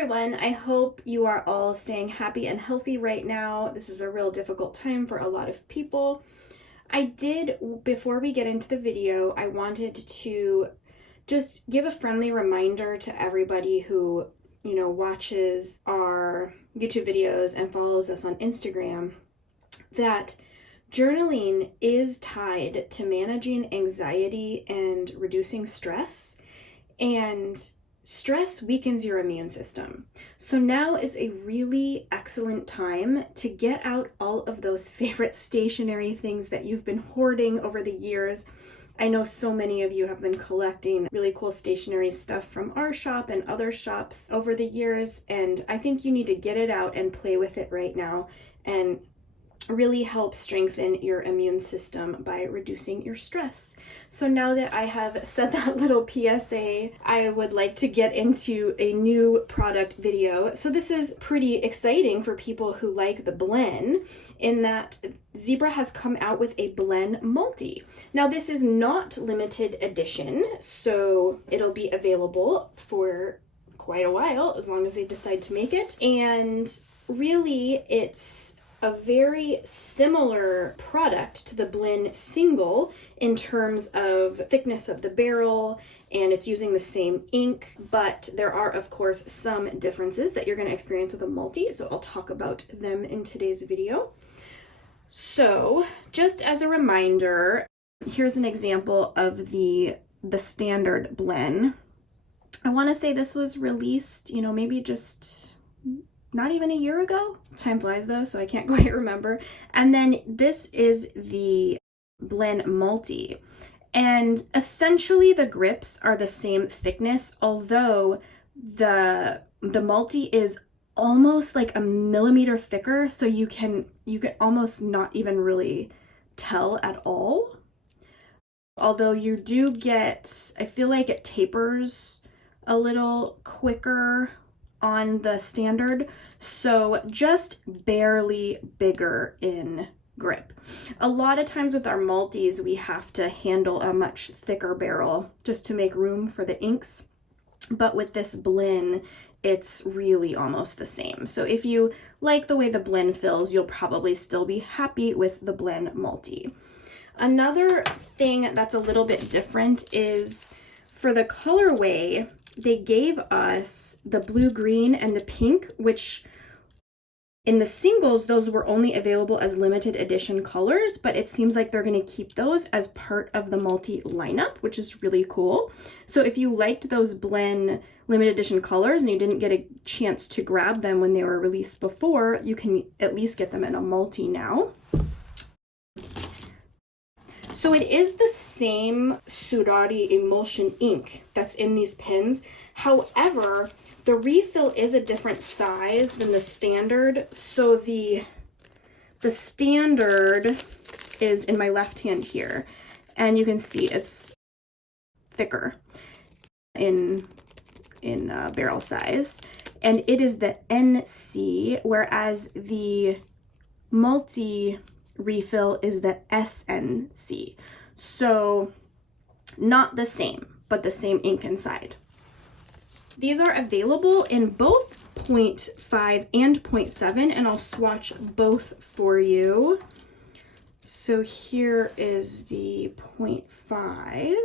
everyone, I hope you are all staying happy and healthy right now. This is a real difficult time for a lot of people. Before we get into the video, I wanted to just give a friendly reminder to everybody who, watches our YouTube videos and follows us on Instagram that journaling is tied to managing anxiety and reducing stress, and stress weakens your immune system. So now is a really excellent time to get out all of those favorite stationery things that you've been hoarding over the years. I know so many of you have been collecting really cool stationery stuff from our shop and other shops over the years, and I think you need to get it out and play with it right now and really help strengthen your immune system by reducing your stress. So now that I have said that little PSA, I would like to get into a new product video. So this is pretty exciting for people who like the Blen, in that Zebra has come out with a Blen multi. Now this is not limited edition, so it'll be available for quite a while, as long as they decide to make it. And really, it's a very similar product to the Blen single in terms of thickness of the barrel, and it's using the same ink, but there are of course some differences that you're going to experience with a multi, so I'll talk about them in today's video. So just as a reminder, here's an example of the standard Blen. I want to say this was released, maybe just not even a year ago. Time flies though, so I can't quite remember. And then this is the Blen multi. And essentially the grips are the same thickness, although the multi is almost like a millimeter thicker, so you can almost not even really tell at all. Although you do get, I feel like it tapers a little quicker on the standard, so just barely bigger in grip. A lot of times with our multis, we have to handle a much thicker barrel just to make room for the inks, but with this Blen, it's really almost the same. So if you like the way the Blen fills, you'll probably still be happy with the Blen multi. Another thing that's a little bit different is for the colorway, they gave us the blue, green, and the pink, which in the singles, those were only available as limited edition colors, but it seems like they're going to keep those as part of the multi lineup, which is really cool. So if you liked those Blen limited edition colors and you didn't get a chance to grab them when they were released before, you can at least get them in a multi now. So it is the same Sudati emulsion ink that's in these pens. However, the refill is a different size than the standard. So the standard is in my left hand here, and you can see it's thicker in barrel size, and it is the NC, whereas the multi refill is the SNC. So not the same, but the same ink inside. These are available in both 0.5 and 0.7, and I'll swatch both for you. So here is the 0.5.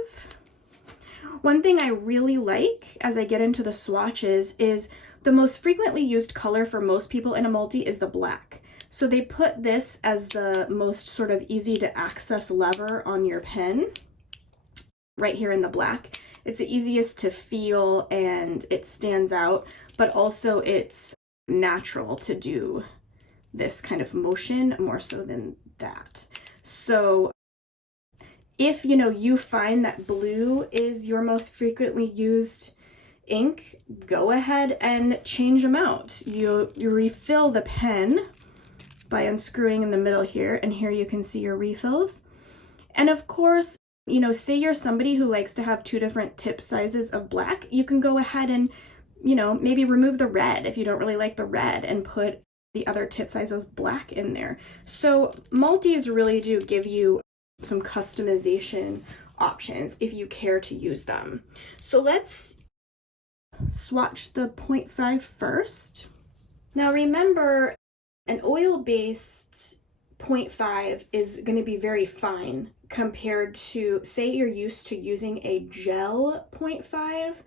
One thing I really like as I get into the swatches is the most frequently used color for most people in a multi is the black. So they put this as the most sort of easy to access lever on your pen, right here in the black. It's the easiest to feel and it stands out, but also it's natural to do this kind of motion more so than that. So if you find that blue is your most frequently used ink, go ahead and change them out. You refill the pen by unscrewing in the middle here, and here you can see your refills. And of course, say you're somebody who likes to have two different tip sizes of black, you can go ahead and, maybe remove the red if you don't really like the red and put the other tip size of black in there. So multis really do give you some customization options if you care to use them. So let's swatch the 0.5 first. Now remember, an oil-based 0.5 is going to be very fine compared to, say you're used to using a gel 0.5.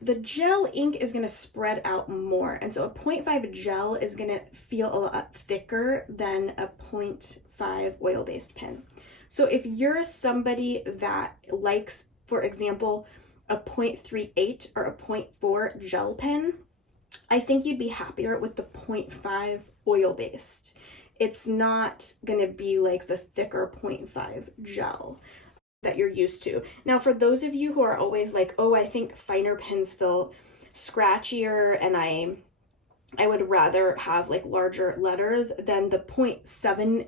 The gel ink is going to spread out more, and so a 0.5 gel is going to feel a lot thicker than a 0.5 oil-based pen. So if you're somebody that likes, for example, a 0.38 or a 0.4 gel pen, I think you'd be happier with the 0.5 oil-based. It's not going to be like the thicker 0.5 gel that you're used to. Now, for those of you who are always like, oh, I think finer pens feel scratchier and I would rather have like larger letters, then the 0.7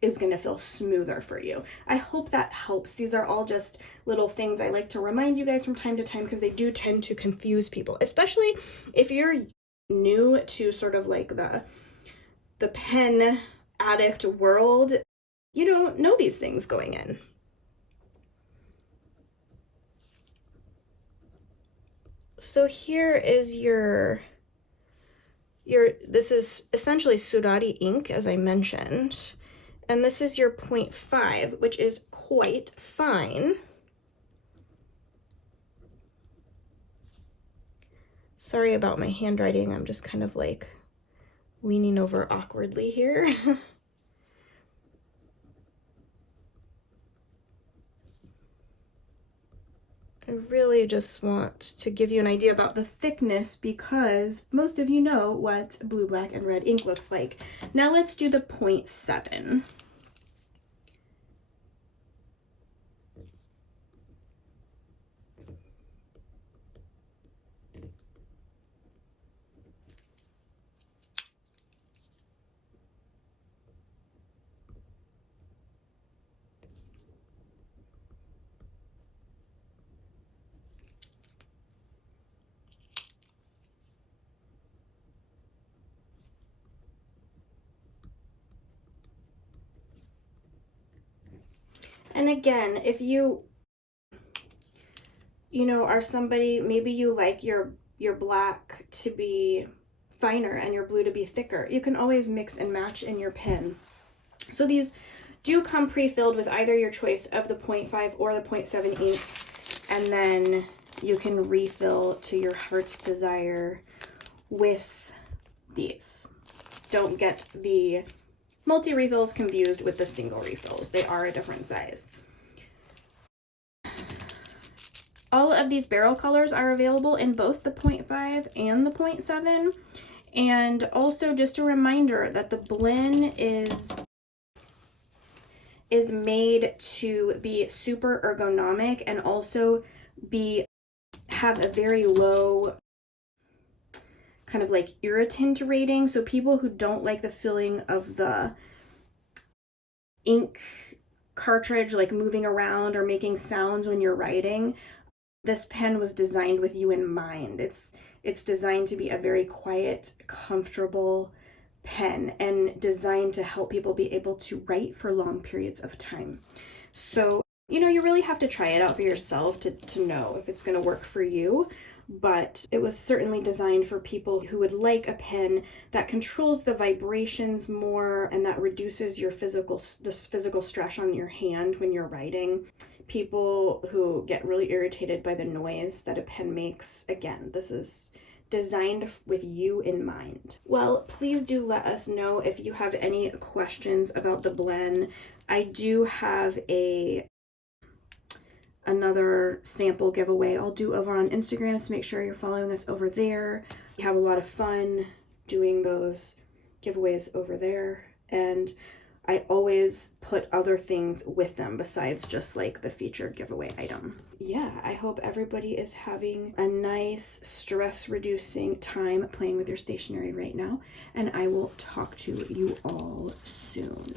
is going to feel smoother for you. I hope that helps. These are all just little things I like to remind you guys from time to time because they do tend to confuse people, especially if you're new to sort of like the pen addict world. You don't know these things going in. So here is your this is essentially Surari ink, as I mentioned, and this is your 0.5, which is quite fine. Sorry about my handwriting, I'm just kind of like leaning over awkwardly here. I really just want to give you an idea about the thickness because most of you know what blue, black, and red ink looks like. Now let's do the 0.7. And again, if you know, are somebody, maybe you like your black to be finer and your blue to be thicker, you can always mix and match in your pen. So these do come pre-filled with either your choice of the 0.5 or the 0.7 ink, and then you can refill to your heart's desire with these. Don't get the multi-refills confused with the single refills. They are a different size. All of these barrel colors are available in both the 0.5 and the 0.7. And also just a reminder that the Blen is made to be super ergonomic and also have a very low kind of like irritant rating. So people who don't like the feeling of the ink cartridge like moving around or making sounds when you're writing, this pen was designed with you in mind. It's designed to be a very quiet, comfortable pen and designed to help people be able to write for long periods of time. So, you know, you really have to try it out for yourself to know if it's going to work for you. But it was certainly designed for people who would like a pen that controls the vibrations more and that reduces your physical stress on your hand when you're writing. People who get really irritated by the noise that a pen makes. Again, this is designed with you in mind. Well, please do let us know if you have any questions about the Blen. I do have another sample giveaway I'll do over on Instagram, so make sure you're following us over there. We have a lot of fun doing those giveaways over there, and I always put other things with them besides just like the featured giveaway item. Yeah, I hope everybody is having a nice stress-reducing time playing with your stationery right now, and I will talk to you all soon.